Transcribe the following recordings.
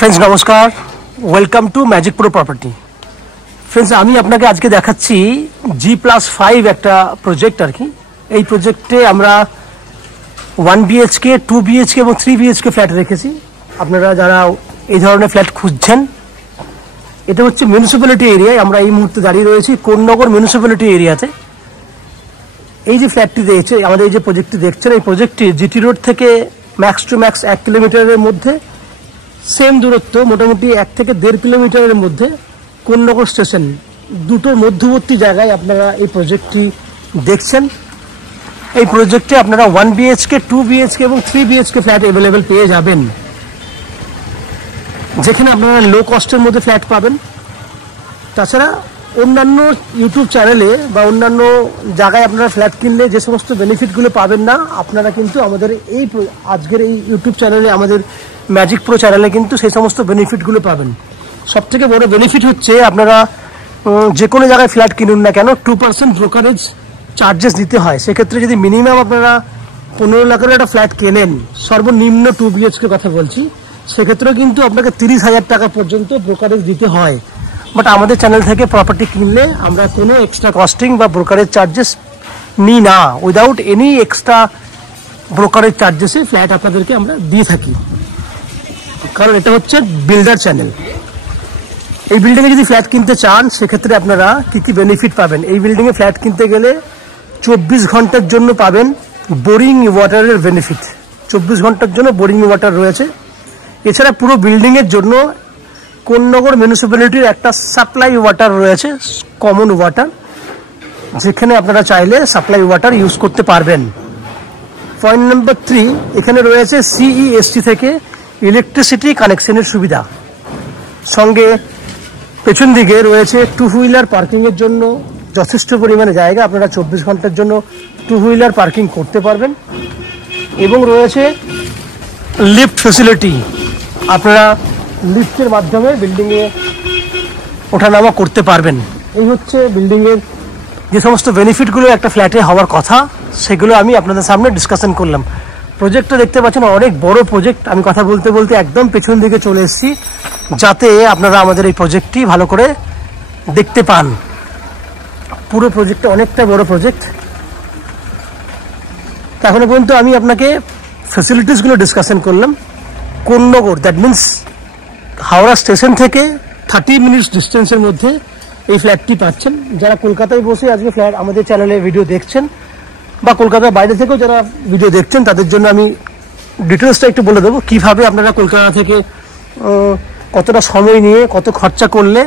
Friends नमस्कार, welcome to magic pro property. Friends আমি আপনাকে আজকে দেখাচ্ছি G+5 একটা প্রজেক্ট আর কি। এই প্রজেক্টে আমরা 1 BHK 2 BHK এবং 3 BHK ফ্ল্যাট রেখেছি। আপনারা যারা এই ধরনের ফ্ল্যাট খুঁজছেন, এটা হচ্ছে মিউনিসিপ্যালিটি এরিয়ায়। আমরা এই মুহূর্তে দাঁড়িয়ে রয়েছি কোন্নগর মিউনিসিপ্যালিটি এরিয়াতে। এই যে ফ্ল্যাটটি দেখছে, আমাদের এই যে প্রজেক্টটি দেখছেন, এই প্রজেক্টটি জিটি রোড থেকে ম্যাক্স টু ম্যাক্স 1 কিলোমিটারের মধ্যে, সেম দূরত্ব মোটামুটি 1 থেকে 1.5 কিলোমিটারের মধ্যে কোন্নগর স্টেশন, দুটোর মধ্যবর্তী জায়গায় আপনারা এই প্রজেক্টটি দেখছেন। এই প্রজেক্টে আপনারা 1 BHK 2 BHK এবং 3 BHK ফ্ল্যাট অ্যাভেলেবেল পেয়ে যাবেন, যেখানে আপনারা লো কস্টের মধ্যে ফ্ল্যাট পাবেন। তাছাড়া অন্যান্য ইউটিউব চ্যানেলে বা অন্যান্য জায়গায় আপনারা ফ্ল্যাট কিনলে যে সমস্ত বেনিফিটগুলো পাবেন না, আপনারা কিন্তু আমাদের এই আজকের এই ইউটিউব চ্যানেলে, আমাদের ম্যাজিক প্রো চ্যানেলে কিন্তু সেই সমস্ত বেনিফিটগুলো পাবেন। সবথেকে বড় বেনিফিট হচ্ছে আপনারা যে কোনো জায়গায় ফ্ল্যাট কিনুন না কেন 2% ব্রোকারেজ চার্জেস দিতে হয়। সেক্ষেত্রে যদি মিনিমাম আপনারা 15 লাখের একটা ফ্ল্যাট কেনেন, সর্বনিম্ন 2 BHK কথা বলছি, সেক্ষেত্রেও কিন্তু আপনাকে 30,000 টাকা পর্যন্ত ব্রোকারেজ দিতে হয়। বাট আমাদের চ্যানেল থেকে প্রপার্টি কিনলে আমরা কোনো এক্সট্রা কস্টিং বা ব্রোকারেজ চার্জেস নিই না। উইদাউট এনি এক্সট্রা ব্রোকারেজ চার্জেসে ফ্ল্যাট আপনাদেরকে আমরা দিয়ে থাকি, কারণ এটা হচ্ছে বিল্ডার চ্যানেল। এই বিল্ডিংয়ে যদি ফ্ল্যাট কিনতে চান, সেক্ষেত্রে আপনারা কী কী বেনিফিট পাবেন? এই বিল্ডিংয়ে ফ্ল্যাট কিনতে গেলে 24 ঘন্টার জন্য পাবেন বোরিং ওয়াটারের বেনিফিট। 24 ঘন্টার জন্য বোরিং ওয়াটার রয়েছে। এছাড়া পুরো বিল্ডিংয়ের জন্য কোন্নগর মিউনিসিপ্যালিটির একটা সাপ্লাই ওয়াটার রয়েছে, কমন ওয়াটার, যেখানে আপনারা চাইলে সাপ্লাই ওয়াটার ইউজ করতে পারবেন। পয়েন্ট নাম্বার 3, এখানে রয়েছে CEST থেকে ইলেকট্রিসিটি কানেকশনের সুবিধা। সঙ্গে পেছন দিকে রয়েছে 2 হুইলার পার্কিংয়ের জন্য যথেষ্ট পরিমাণে জায়গা, আপনারা 24 ঘন্টার জন্য 2 হুইলার পার্কিং করতে পারবেন। এবং রয়েছে লিফট ফেসিলিটি, আপনারা লিফটের মাধ্যমে বিল্ডিংয়ে ওঠানামা করতে পারবেন। এই হচ্ছে বিল্ডিংয়ের যে সমস্ত বেনিফিটগুলো একটা ফ্ল্যাটে হওয়ার কথা, সেগুলো আমি আপনাদের সামনে ডিসকাশন করলাম। প্রজেক্টটা দেখতে পাচ্ছেন, অনেক বড় প্রজেক্ট। আমি কথা বলতে বলতে একদম পেছন দিকে চলে এসেছি, যাতে আপনারা আমাদের এই প্রজেক্টটি ভালো করে দেখতে পান। পুরো প্রজেক্টটা অনেকটা বড় প্রজেক্ট। এখনো পর্যন্ত আমি আপনাকে ফ্যাসিলিটিসগুলো ডিসকাশন করলাম। Konnagar, that means Howrah station থেকে 30 মিনিটস ডিস্টেন্সের মধ্যে এই ফ্ল্যাটটি পাচ্ছেন। যারা কলকাতায় বসে আজকে ফ্ল্যাট আমাদের চ্যানেলে ভিডিও দেখছেন, বা কলকাতার বাইরে থেকেও যারা ভিডিও দেখছেন, তাদের জন্য আমি ডিটেলসটা একটু বলে দেবো, কীভাবে আপনারা কলকাতা থেকে কতটা সময় নিয়ে কত খরচা করলে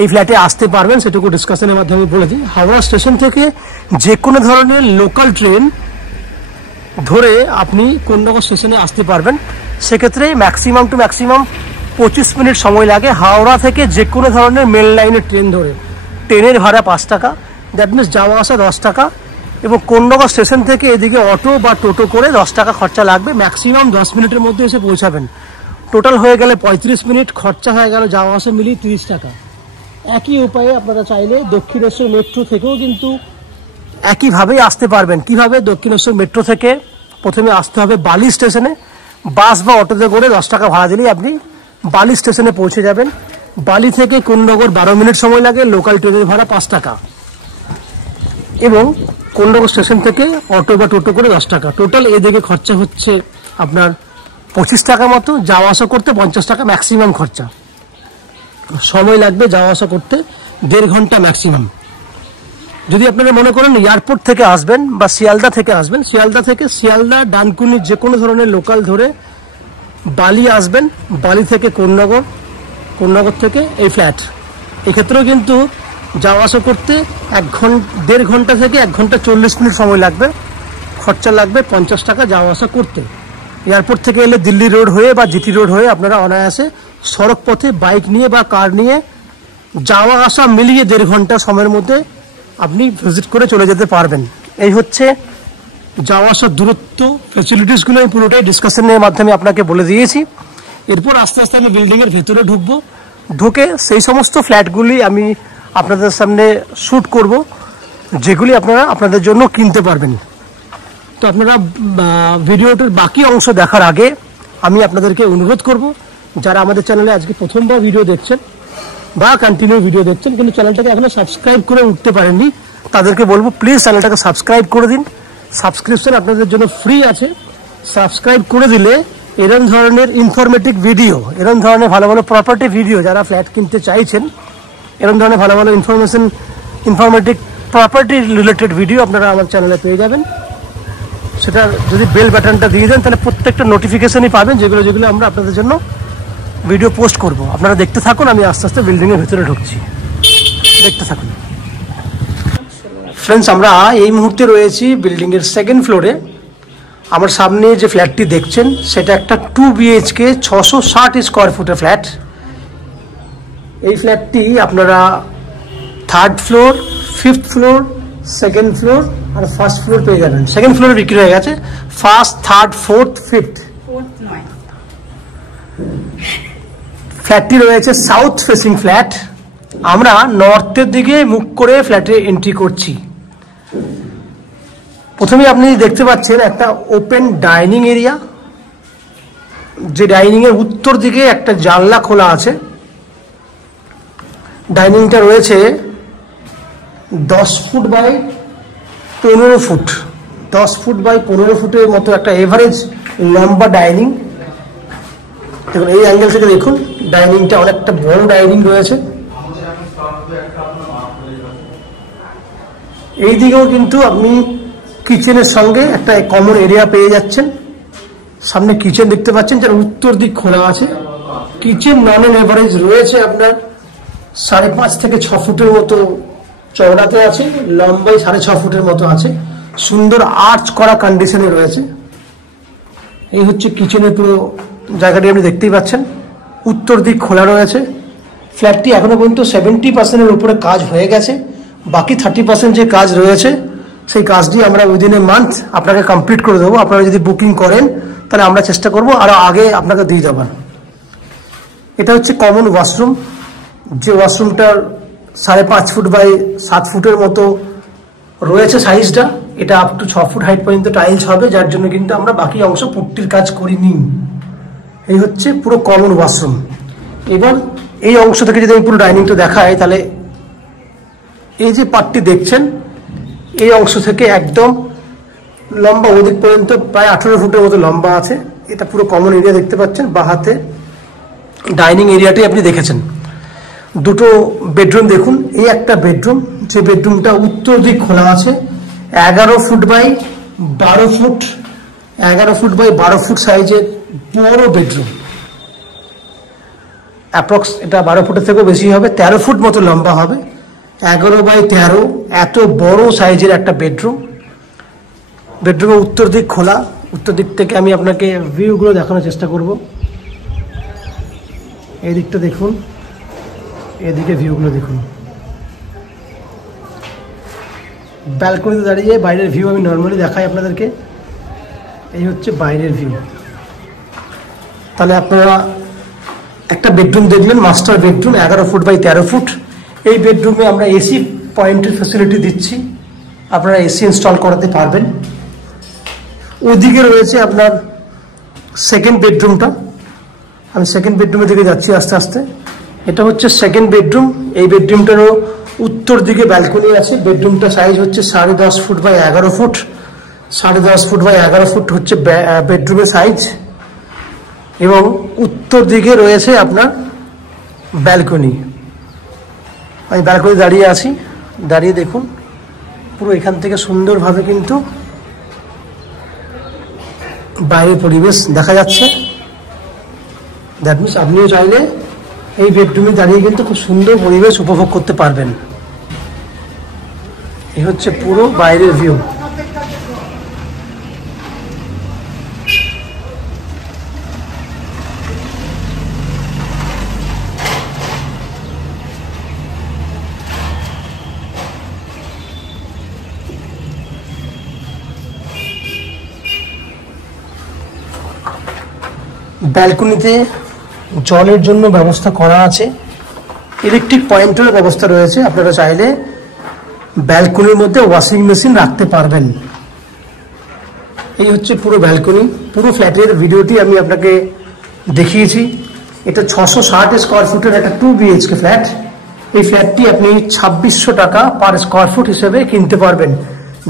এই ফ্ল্যাটে আসতে পারবেন, সেটুকু ডিসকাশনের মাধ্যমে বলে দিই। হাওড়া স্টেশন থেকে যে কোনো ধরনের লোকাল ট্রেন ধরে আপনি কোন্নগর স্টেশনে আসতে পারবেন। সেক্ষেত্রে ম্যাক্সিমাম টু ম্যাক্সিমাম 25 মিনিট সময় লাগে। হাওড়া থেকে যে কোনো ধরনের মেল লাইনের ট্রেন ধরে, ট্রেনের ভাড়া 5 টাকা, দ্যাট মিনস যাওয়া আসা 10 টাকা, এবং কোন্নগর স্টেশন থেকে এদিকে অটো বা টোটো করে 10 টাকা খরচা লাগবে। ম্যাক্সিমাম 10 মিনিটের মধ্যে এসে পৌঁছাবেন। টোটাল হয়ে গেলে 35 মিনিট, খরচা হয়ে গেল যাওয়া আসা মিলিয়ে 30 টাকা। একই উপায়ে আপনারা চাইলে দক্ষিণেশ্বর মেট্রো থেকেও কিন্তু একইভাবেই আসতে পারবেন। কিভাবে? দক্ষিণেশ্বর মেট্রো থেকে প্রথমে আসতে হবে বালি স্টেশনে, বাস বা অটোতে করে 10 টাকা ভাড়া দিলেই আপনি বালি স্টেশনে পৌঁছে যাবেন। বালি থেকে কোন্নগর 12 মিনিট সময় লাগে, লোকাল ট্রেনের ভাড়া 5 টাকা, এবং কোন্নগর স্টেশন থেকে অটো বা টোটো করে 10 টাকা। টোটাল এদিকে খরচা হচ্ছে আপনার 25 টাকা মতো, যাওয়া আসা করতে 50 টাকা ম্যাক্সিমাম খরচা। সময় লাগবে যাওয়া আসা করতে 1.5 ঘন্টা ম্যাক্সিমাম। যদি আপনারা মনে করেন এয়ারপোর্ট থেকে আসবেন বা শিয়ালদা থেকে আসবেন, শিয়ালদা ডানকুনি যে কোনো ধরনের লোকাল ধরে বালি আসবেন, বালি থেকে কোন্নগর, কোন্নগর থেকে এই ফ্ল্যাট। এক্ষেত্রেও কিন্তু যাওয়া আসা করতে 1.5 ঘন্টা থেকে 1 ঘন্টা 40 মিনিট সময় লাগবে, খরচা লাগবে 50 টাকা যাওয়া আসা করতে। এয়ারপোর্ট থেকে এলে দিল্লি রোড হয়ে বা জিটি রোড হয়ে আপনারা অনায়াসে সড়ক পথে বাইক নিয়ে বা কার নিয়ে যাওয়া আসা মিলিয়ে 1.5 ঘন্টা সময়ের মধ্যে আপনি ভিজিট করে চলে যেতে পারবেন। এই হচ্ছে যাওয়া আসার দূরত্ব, ফ্যাসিলিটিসগুলো আমি পুরোটাই ডিসকাশনের মাধ্যমে আপনাকে বলে দিয়েছি। এরপর আস্তে আস্তে আমি বিল্ডিংয়ের ভেতরে ঢুকবো, ঢুকে সেই সমস্ত ফ্ল্যাটগুলি আমি আপনাদের সামনে শ্যুট করব, যেগুলি আপনারা আপনাদের জন্য কিনতে পারবেন। তো আপনারা ভিডিওটির বাকি অংশ দেখার আগে আমি আপনাদেরকে অনুরোধ করব যারা আমাদের চ্যানেলে আজকে প্রথমবার ভিডিও দেখছেন বা কন্টিনিউ ভিডিও দেখছেন কিন্তু চ্যানেলটাকে এখনো সাবস্ক্রাইব করে উঠতে পারেননি, তাদেরকে বলবো প্লিজ চ্যানেলটাকে সাবস্ক্রাইব করে দিন। সাবস্ক্রিপশন আপনাদের জন্য ফ্রি আছে। সাবস্ক্রাইব করে দিলে এরকম ধরনের ইনফরমেটিভ ভিডিও, এরকম ধরনের ভালো ভালো প্রপার্টি ভিডিও, যারা ফ্ল্যাট কিনতে চাইছেন এরকম ধরনের ভালো ভালো ইনফরমেটিভ প্রপার্টি রিলেটেড ভিডিও আপনারা আমার চ্যানেলে পেয়ে যাবেন। সেটা যদি বেল বাটনটা দিয়ে দেন তাহলে প্রত্যেকটা নোটিফিকেশনই পাবেন, যেগুলো আমরা আপনাদের জন্য ভিডিও পোস্ট করব। আপনারা দেখতে থাকুন, আমি আস্তে আস্তে বিল্ডিংয়ের ভিতরে ঢুকছি, দেখতে থাকুন। ফ্রেন্ডস, আমরা এই মুহূর্তে রয়েছি বিল্ডিংয়ের সেকেন্ড ফ্লোরে। আমার সামনে যে ফ্ল্যাটটি দেখছেন সেটা একটা 2 BHK 660 স্কোয়ার ফুটের ফ্ল্যাট। এই ফ্ল্যাটটি আপনারা 3rd floor, 5th floor, 2nd floor আর 1st ফ্লোর পেয়ে যাবেন। 2nd ফ্লোরে বিক্রি হয়ে গেছে, 1st, 3rd, 4th, 5th। ফ্ল্যাটটি রয়েছে সাউথ ফেসিং ফ্ল্যাট। আমরা নর্থের দিকে মুখ করে ফ্ল্যাটে এন্ট্রি করছি। প্রথমে আপনি দেখতে পাচ্ছেন একটা ওপেন ডাইনিং এরিয়া, যে ডাইনিং এর উত্তর দিকে একটা জানলা খোলা আছে। ডাইনিংটা রয়েছে 10 foot by 15 foot, 10 foot by 15 ফুটের মতো একটা এভারেজ লম্বা ডাইনিং। দেখুন এই অ্যাঙ্গেল থেকে দেখুন, ডাইনিংটা অনেকটা বড় ডাইনিং রয়েছে। এই দিকেও কিন্তু আপনি কিচেনের সঙ্গে একটা কমন এরিয়া পেয়ে যাচ্ছেন। সামনে কিচেন দেখতে পাচ্ছেন, যার উত্তর দিক খোলা আছে। কিচেন নন এভারেজ রয়েছে আপনার 5.5 থেকে 6 ফুটের মতো চওড়াতে আছে, লম্বাই 6.5 ফুটের মতো আছে। সুন্দর আর্চ করা কন্ডিশনে রয়েছে। এই হচ্ছে কিচেনের পুরো জায়গাটি, আপনি দেখতেই পাচ্ছেন। উত্তর দিক খোলা রয়েছে। ফ্ল্যাটটি এখনো পর্যন্ত 70%-এর উপরে কাজ হয়ে গেছে। বাকি 30% যে কাজ রয়েছে সেই কাজটি আমরা উইদিন এ মান্থ আপনাকে কমপ্লিট করে দেবো। আপনারা যদি বুকিং করেন তাহলে আমরা চেষ্টা করব আরও আগে আপনাকে দিয়ে দেবার। এটা হচ্ছে কমন ওয়াশরুম, যে ওয়াশরুমটার 5.5 ফুট বাই 7 ফুটের মতো রয়েছে সাইজটা। এটা আপ টু 6 ফুট হাইট পর্যন্ত টাইলস হবে, যার জন্য কিন্তু আমরা বাকি অংশ পুট্টির কাজ করিনি। এই হচ্ছে পুরো কমন ওয়াশরুম। এবার এই অংশ থেকে যদি আমি পুরো ডাইনিংটা দেখাই, তাহলে এই যে পার্টটি দেখছেন এই অংশ থেকে একদম লম্বা ওদিক পর্যন্ত প্রায় 18 ফুটের মতো লম্বা আছে। এটা পুরো কমন এরিয়া দেখতে পাচ্ছেন। বাহাতে ডাইনিং এরিয়াটি আপনি দেখেছেন। দুটো বেডরুম দেখুন। এই একটা বেডরুম, যে বেডরুমটা উত্তর দিক খোলা আছে। 11 foot by 12 foot, 11 foot by 12 foot সাইজের বড় বেডরুম। অ্যাপ্রক্স এটা 12 ফুটের থেকেও বেশি হবে, 13 ফুট মতো লম্বা হবে। 11 বাই 13, এত বড় সাইজের একটা বেডরুম। বেডরুমের উত্তর দিক খোলা। উত্তর দিক থেকে আমি আপনাকে ভিউগুলো দেখানোর চেষ্টা করব। এই দিকটা দেখুন, এদিকে ভিউগুলো দেখুন। ব্যালকনিতে দাঁড়িয়ে বাইরের ভিউ আমি নর্মালি দেখাই আপনাদেরকে। এই হচ্ছে বাইরের ভিউ। তাহলে আপনারা একটা বেডরুম দেখলেন, master bedroom, 11 foot by 13 foot. এই বেডরুমে আমরা এসি পয়েন্টের ফ্যাসিলিটি দিচ্ছি, আপনারা এসি ইনস্টল করাতে পারবেন। ওইদিকে রয়েছে আপনার সেকেন্ড বেডরুমটা। আমি সেকেন্ড বেডরুমের দিকে যাচ্ছি আস্তে আস্তে। এটা হচ্ছে সেকেন্ড বেডরুম। এই বেডরুমটারও উত্তর দিকে ব্যালকনি আছে। বেডরুমটা সাইজ হচ্ছে 10.5 foot by 11 foot. 10.5 foot by 11 foot হচ্ছে বেডরুমের সাইজ। এবং উত্তর দিকে রয়েছে আপনার ব্যালকনি। আমি ব্যালকনি দাঁড়িয়ে আছি, দাঁড়িয়ে দেখুন পুরো এখান থেকে সুন্দরভাবে কিন্তু বাইরের পরিবেশ দেখা যাচ্ছে। দ্যাট মিনস আপনিও চাইলে এই বেডরুমে দাঁড়িয়ে কিন্তু খুব সুন্দর পরিবেশ উপভোগ করতে পারবেন। এই হচ্ছে পুরো বাইরের ভিউ। ব্যালকনিতে জলের জন্য ব্যবস্থা করা আছে, ইলেকট্রিক পয়েন্টের ব্যবস্থা রয়েছে। আপনারা চাইলে ব্যালকনির মধ্যে ওয়াশিং মেশিন রাখতে পারবেন। এই হচ্ছে পুরো ব্যালকনি। পুরো ফ্ল্যাটের ভিডিওটি আমি আপনাকে দেখিয়েছি। এটা 660 স্কোয়ার ফুটের একটা 2 BHK ফ্ল্যাট। এই ফ্ল্যাটটি আপনি 2600 টাকা পার স্কোয়ার ফুট হিসেবে কিনতে পারবেন,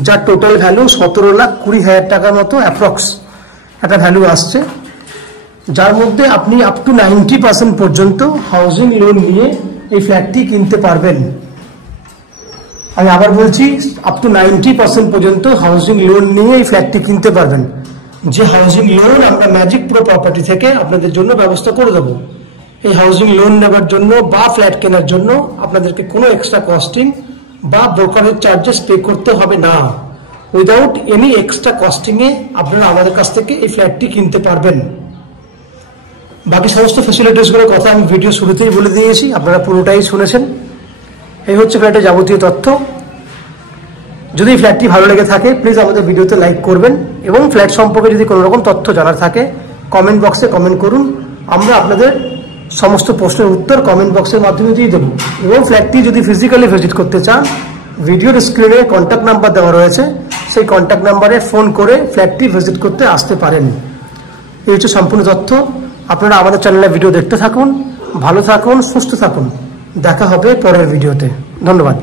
যার টোটাল ভ্যালু 17,20,000 টাকার মতো অ্যাপ্রক্স একটা ভ্যালু আসছে, যার মধ্যে আপনি আপ টু 90% পর্যন্ত হাউজিং লোন নিয়ে এই ফ্ল্যাটটি কিনতে পারবেন। আমি আবার বলছি, আপ টু 90% পর্যন্ত হাউজিং লোন নিয়ে এই ফ্ল্যাটটি কিনতে পারবেন, যে হাউজিং লোন আমরা ম্যাজিক প্রো প্রপার্টি থেকে আপনাদের জন্য ব্যবস্থা করে দেবো। এই হাউজিং লোন নেবার জন্য বা ফ্ল্যাট কেনার জন্য আপনাদেরকে কোনো এক্সট্রা কস্টিং বা ব্রোকারেজ চার্জেস পে করতে হবে না। উইদাউট এনি এক্সট্রা কস্টিংয়ে আপনারা আমাদের কাছ থেকে এই ফ্ল্যাটটি কিনতে পারবেন। বাকি সমস্ত ফ্যাসিলিটিসগুলোর কথা আমি ভিডিও শুরুতেই বলে দিয়েছি, আপনারা পুরোটাই শুনেছেন। এই হচ্ছে ফ্ল্যাটের যাবতীয় তথ্য। যদি এই ফ্ল্যাটটি ভালো লেগে থাকে প্লিজ আমাদের ভিডিওতে লাইক করবেন, এবং ফ্ল্যাট সম্পর্কে যদি কোনো রকম তথ্য জানার থাকে কমেন্ট বক্সে কমেন্ট করুন। আমরা আপনাদের সমস্ত প্রশ্নের উত্তর কমেন্ট বক্সের মাধ্যমে দিয়ে দেবো। এবং ফ্ল্যাটটি যদি ফিজিক্যালি ভিজিট করতে চান, ভিডিওর স্ক্রিনে কন্ট্যাক্ট নাম্বার দেওয়া রয়েছে, সেই কন্ট্যাক্ট নাম্বারে ফোন করে ফ্ল্যাটটি ভিজিট করতে আসতে পারেন। এই হচ্ছে সম্পূর্ণ তথ্য। আপনারা আমাদের চ্যানেলে ভিডিও দেখতে থাকুন, ভালো থাকুন, সুস্থ থাকুন। দেখা হবে পরের ভিডিওতে। ধন্যবাদ।